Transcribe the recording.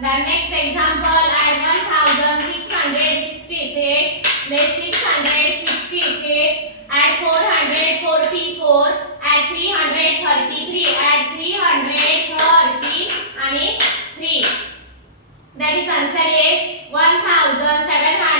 The next example, at 1666, let 666, at 444, at 333, at 330 and 3. That is answer is 1733.